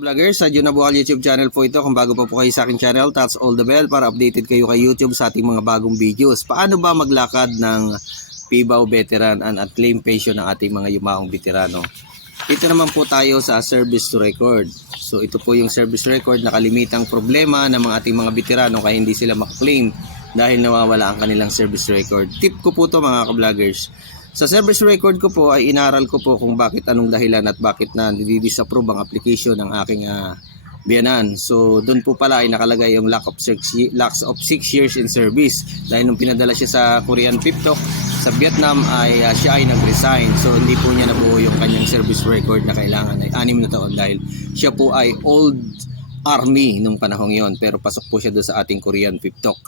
Vloggers, sa Juna Buhal YouTube channel po ito. Kung bago pa po kayo sa aking channel, touch all the bell para updated kayo kay YouTube sa ating mga bagong videos. Paano ba maglakad ng PIBAW veteran and at pension ng ating mga yumaong veterano? Ito naman po tayo sa service to record. So ito po yung service record na kalimitang problema ng mga ating mga veterano kaya hindi sila makaklaim dahil nawawala ang kanilang service record. Tip ko po to mga ka-vloggers. Sa service record ko po ay inaral ko po kung bakit anong dahilan at bakit na nidi-disapprove ang application ng aking ah, biyanan. So doon po pala ay nakalagay yung lack of six, ye- lack of 6 years in service. Dahil nung pinadala siya sa Korean Piptok sa Vietnam ay ah, siya ay nag-resign. So hindi po niya nabuo yung kanyang service record na kailangan ay 6 na taon dahil siya po ay old army nung panahong yon pero pasok po siya doon sa ating Korean Piptok.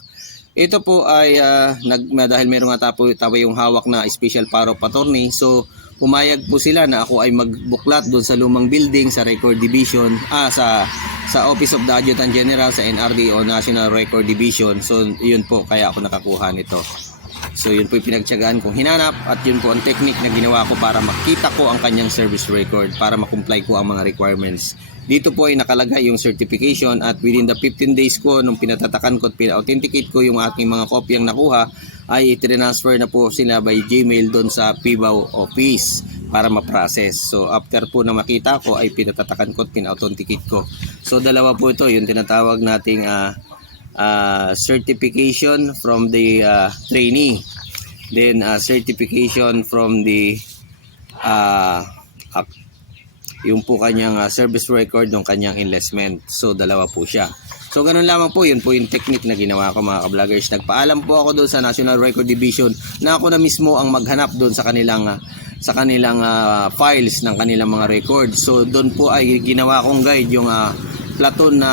Ito po ay ah, nag, dahil meron nga tapo, tapo yung hawak na special power of attorney. So pumayag po sila na ako ay magbuklat doon sa lumang building sa record division ah sa sa Office of the Adjutant General sa NRD o National Record Division. So yun po kaya ako nakakuha nito. So yun po yung pinagtyagaan kong hinanap at yun po ang technique na ginawa ko para makita ko ang kanyang service record para makomply ko ang mga requirements. Dito po ay nakalagay yung certification at within the 15 days ko nung pinatatakan ko at pina-authenticate ko yung aking mga kopyang nakuha ay transfer na po sila by Gmail doon sa PIBAW office para ma-process. So after po na makita ko ay pinatatakan ko at pina-authenticate ko. So dalawa po ito yung tinatawag nating ah, ah, certification from the ah, trainee. Then ah, certification from the ah, ap- yung po kanyang ah, service record ng kanyang enlistment. So dalawa po siya. So ganun lamang po, yun po yung technique na ginawa ko mga ka-vloggers. Nagpaalam po ako doon sa National Record Division na ako na mismo ang maghanap doon sa kanilang ah, sa kanilang ah, files ng kanilang mga record. So doon po ay ginawa kong guide yung ah, platoon na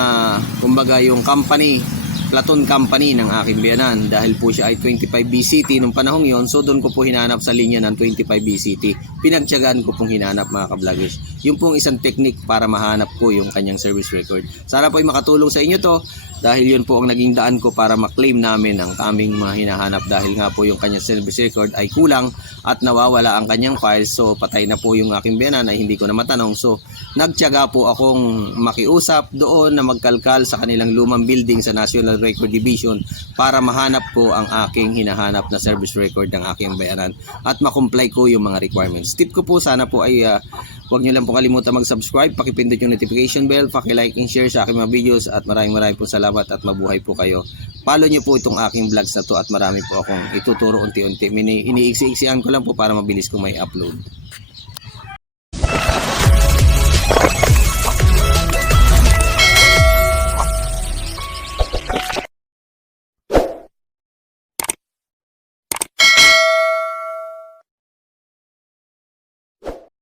kumbaga yung company platoon company ng aking biyanan. Dahil po siya ay 25 BCT nung panahong yon so doon ko po hinanap sa linya ng 25 BCT pinagtyagaan ko pong hinanap mga ka-vloggers. Yung pong isang technique para mahanap ko yung kanyang service record. Sana po ay makatulong sa inyo to dahil yun po ang naging daan ko para maklaim namin ang aming mga hinahanap. Dahil nga po yung kanyang service record ay kulang at nawawala ang kanyang files. So patay na po yung aking biyanan ay hindi ko na matanong. So nagtyaga po akong makiusap doon na magkalkal sa kanilang lumang building sa National Record Division para mahanap ko ang aking hinahanap na service record ng aking bayanan at makomply ko yung mga requirements. Tip ko po sana po ay ah, huwag nyo lang po kalimutan mag-subscribe, pakipindot yung notification bell, pakilike and share sa aking mga videos at maraming maraming po salamat at mabuhay po kayo. Follow nyo po itong aking vlogs na to at marami po akong ituturo unti-unti. Mini- Iniiksi-iksian ko lang po para mabilis ko may upload.